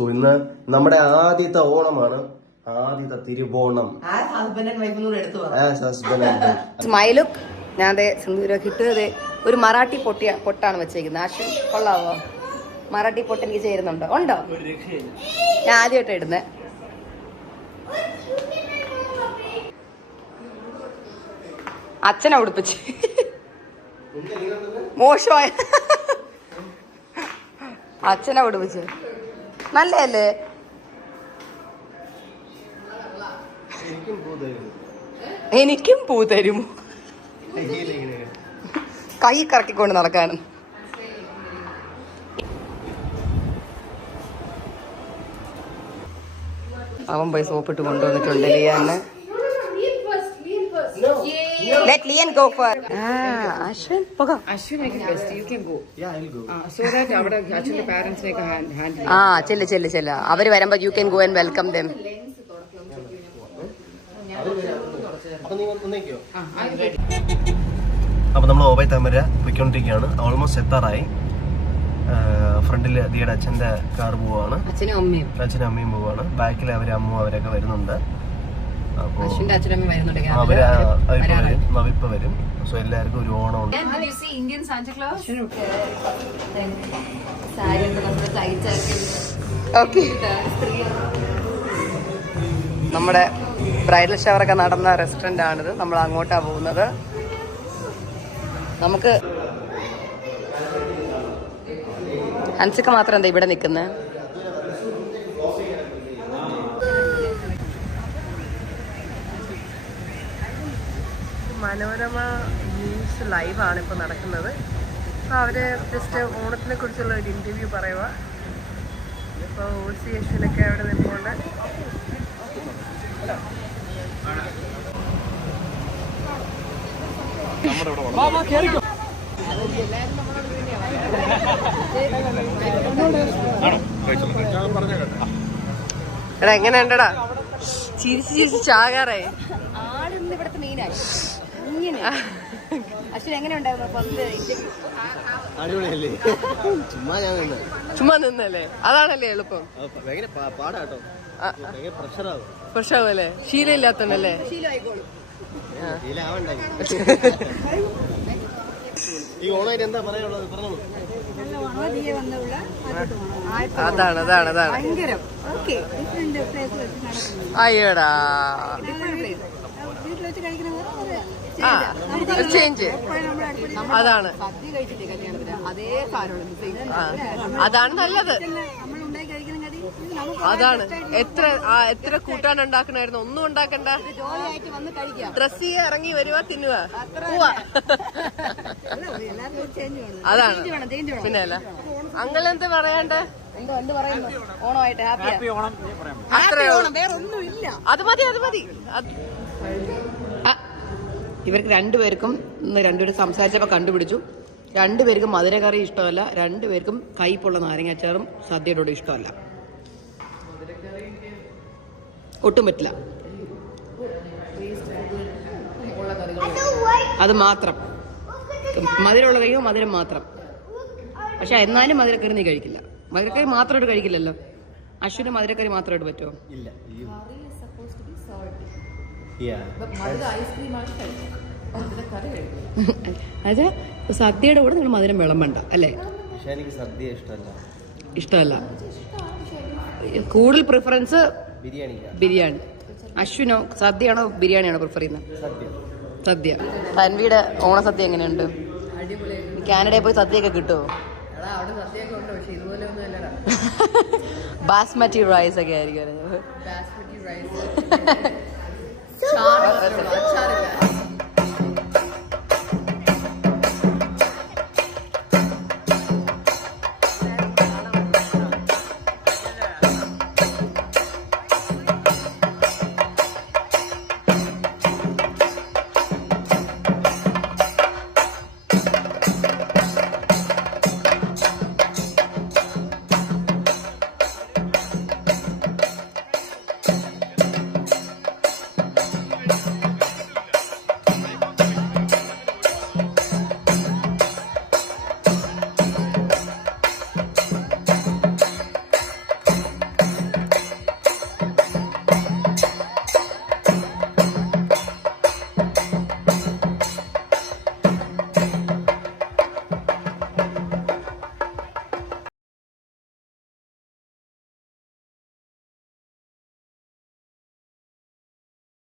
So ഇന്ന് നമ്മുടെ ആദ്യത്തെ ഓണമാണ്, ആദ്യത്തെ തിരുവോണം. സ്മൈലുക്ക് ഞാൻ അതെ സിന്ദൂരൊക്കെ ഇട്ട് അതെ ഒരു മറാഠി പൊട്ടാണ് വെച്ചേക്കുന്നത്. ആശു കൊള്ളാവോ? മറാഠി പൊട്ട് എനിക്ക് ചേരുന്നുണ്ടോ? ഉണ്ടോ? ഞാൻ ആദ്യമായിട്ട് ഇടുന്നേ. അച്ഛനെ ഉടുപ്പിച്ച് മോശമായ അച്ഛനെ ഉടുപ്പിച്ച് നല്ലല്ലേ? എനിക്കും പൂ തരുമോ? കൈ കറക്കിക്കൊണ്ട് നടക്കാണ്. അവൻ പോയി സോപ്പിട്ട് കൊണ്ടുവന്നിട്ടുണ്ട് ലിയാന്. Let Lian go first. Ashwin, poga. Ashwin, I can best. You can go. Yeah, I'll go. So that our actually parents make a hand. ചെല്ല അവര് വരുമ്പോ you can go and welcome them. അപ്പൊ നമ്മൾ ഓബൈ തമര പോയിക്കൊണ്ടിരിക്കുകയാണ്. Almost എത്താറായി. ഫ്രണ്ടില് ദിയുടെ അച്ഛന്റെ car പോവാണ്, അച്ഛനും അമ്മയും പോവാണ്. ബാക്കിൽ അവര് അമ്മ അവരൊക്കെ വരുന്നുണ്ട്. നവിപ്പ വരും. സോ എല്ലാവർക്കും ഒരു ഓണം ഉണ്ട്. നമ്മുടെ ബ്രൈഡൽ ഷവറൊക്കെ നടന്ന റെസ്റ്റോറന്റ് ആണിത്. നമ്മൾ അങ്ങോട്ടാ പോകുന്നത്. നമുക്ക് ഹൻസിക്ക മാത്രം എന്താ ഇവിടെ നിൽക്കുന്നത്? മനോരമ ന്യൂസ് ലൈവാണ് ഇപ്പോൾ നടക്കുന്നത്. അപ്പോൾ അവർ ജസ്റ്റ് ഓണത്തിനെ കുറിച്ചുള്ള ഒരു ഇൻ്റർവ്യൂ പറയുക. ഇപ്പോൾ ഓസി യശ്വിനൊക്കെ അവിടെ നിൽക്കുന്നുണ്ട്. എടാ എങ്ങനെയുണ്ടടാ? ചിരിച്ച് ചാകാറായി. ആടുന്ന് ഇവിടുത്തെ മെയിനായി ഇങ്ങനെ. അശ്വിൻ എങ്ങനെയുണ്ടായിരുന്നു? ചുമ്മാ നിന്നല്ലേ? അതാണല്ലേ എളുപ്പം. പ്രശ്നമല്ലേ? ശീലമില്ലാത്തല്ലേ? അതാണ് അയ്യടാ ചേഞ്ച്. അതാണ് അതാണ് നല്ലത്. അതാണ്. എത്ര കൂട്ടാൻ ഉണ്ടാക്കണായിരുന്നു? ഒന്നും ഉണ്ടാക്കണ്ട. ഡ്രസ് ചെയ്യാൻ ഇറങ്ങി വരുക, തിന്നുക, പോവാ. അതാണ്. പിന്നെ അല്ല അങ്ങനെ എന്താ പറയണ്ടേ? ഓണമായിട്ട് അത് മതി. ഇവർക്ക് രണ്ടുപേർക്കും ഇന്ന് രണ്ടുപേരും സംസാരിച്ചപ്പോൾ കണ്ടുപിടിച്ചു. രണ്ടുപേർക്കും മധുരക്കറി ഇഷ്ടമല്ല, രണ്ടുപേർക്കും കയ്പുള്ള നാരങ്ങാച്ചാറും സദ്യയോടും ഇഷ്ടമല്ല. ഒട്ടും പറ്റില്ല. അത് മാത്രം മധുരമുള്ള കഴിയുമ്പോൾ മധുരം മാത്രം. പക്ഷെ എന്നാലും മധുരക്കറി നീ കഴിക്കില്ല. മധുരക്കറി മാത്രമായിട്ട് കഴിക്കില്ലല്ലോ. അശ്വിന് മധുരക്കറി മാത്രമായിട്ട് പറ്റുമോ? ഇല്ല. അത് സദ്യയുടെ കൂടെ നിങ്ങൾ മധുരം വിളമ്പണ്ട അല്ലേ? എനിക്ക് സദ്യ ഇഷ്ടമല്ല. കൂടുതൽ പ്രിഫറൻസ് ബിരിയാണി. അശ്വിനോ സദ്യയാണോ ബിരിയാണിയാണോ പ്രിഫർ ചെയ്യുന്നത്? സദ്യ. തൻവിയുടെ ഓണസദ്യ എങ്ങനെയുണ്ട്? കാനഡയിൽ പോയി സദ്യയൊക്കെ കിട്ടുമോ? ബാസ്മതി റൈസ് ഒക്കെ ആയിരിക്കും.